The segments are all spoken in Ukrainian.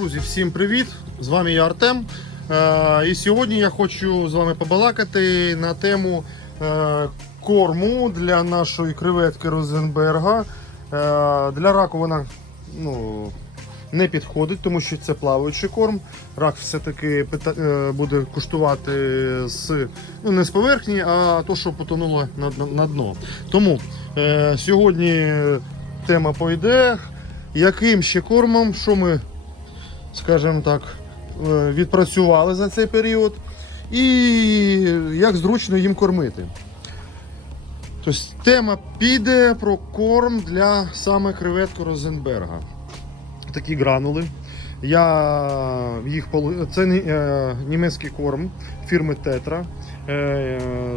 Друзі, всім привіт! З вами я Артем. Е, І сьогодні я хочу з вами побалакати на тему е, корму для нашої креветки Розенберга. Е, Для раку вона ну, не підходить, тому що це плаваючий корм. Рак все-таки буде куштувати з, ну, не з поверхні, а то, що потонуло на, дно. Тому сьогодні тема пойде. Яким ще кормом, що ми, скажімо так, е, відпрацювали за цей період, і як зручно їм кормити. Тобто тема піде про корм для саме креветки Розенберга. Такі гранули. Я їх Це е, німецький корм фірми Тетра.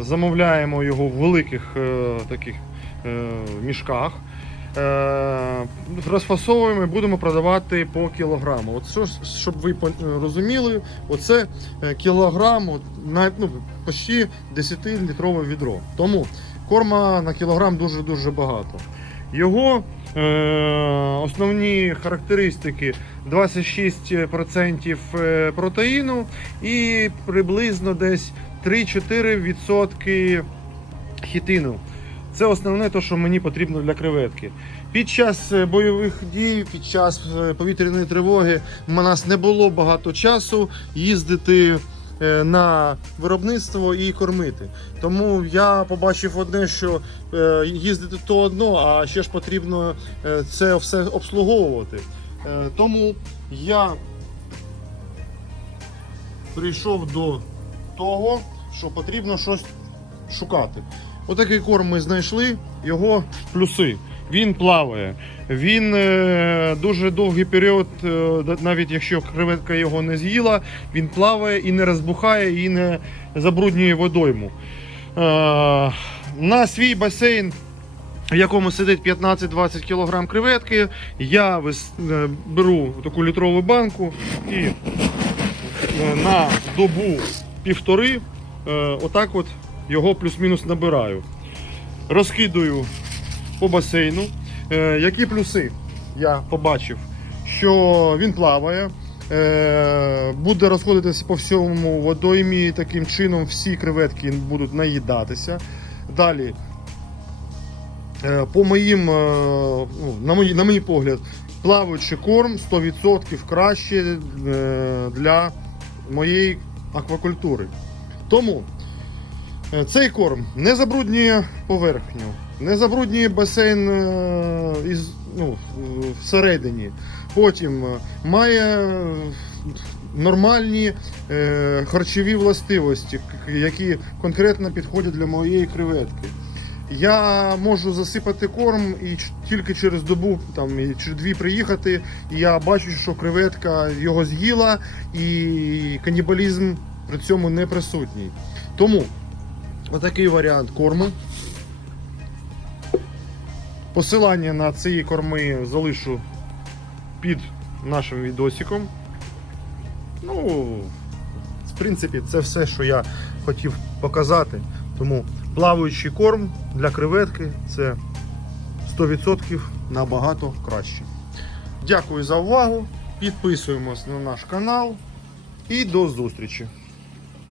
Замовляємо його в великих е, таких мішках. Е, розфасовуємо і будемо продавати по кілограму. От що щоб ви розуміли, оце е, кілограм, ну, почти 10-літрове відро. Тому корма на кілограм дуже-дуже багато. Його е, основні характеристики 26% е, протеїну і приблизно десь 3-4% хітину. Це основне, те, що мені потрібно для креветки. Під час е, бойових дій, під час е, повітряної тривоги в нас не було багато часу їздити е, на виробництво і кормити. Тому я побачив одне, що їздити то одно, а ще ж потрібно це все обслуговувати. Тому я прийшов до того, що потрібно щось шукати. Отакий корм ми знайшли, його плюси. Він плаває. Він е, дуже довгий період, е, навіть якщо креветка його не з'їла, він плаває і не розбухає, і не забруднює водойму. Е, на свій басейн, в якому сидить 15-20 кг креветки, я беру таку літрову банку і на добу півтори отак от його плюс-мінус набираю. Розкидую по басейну. Е, які плюси я побачив? Що він плаває, е, буде розходитися по всьому водоймі, таким чином всі креветки будуть наїдатися. Далі, е, по моїм, ну, на, мої, на мій погляд, плаваючий корм 100% краще для моєї аквакультури. Тому цей корм не забруднює поверхню, не забруднює басейн е, із, ну, е, всередині. Потім е, має е, нормальні е, харчові властивості, які конкретно підходять для моєї креветки. Я можу засипати корм і тільки через добу там, і чи дві приїхати, і я бачу, що креветка його з'їла, і канібалізм при цьому не присутній. Тому отакий варіант корму. Посилання на ці корми залишу під нашим відосиком. Ну, в принципі, це все, що я хотів показати. Тому плаваючий корм для креветки це 100% набагато краще. Дякую за увагу. Підписуємось на наш канал і до зустрічі!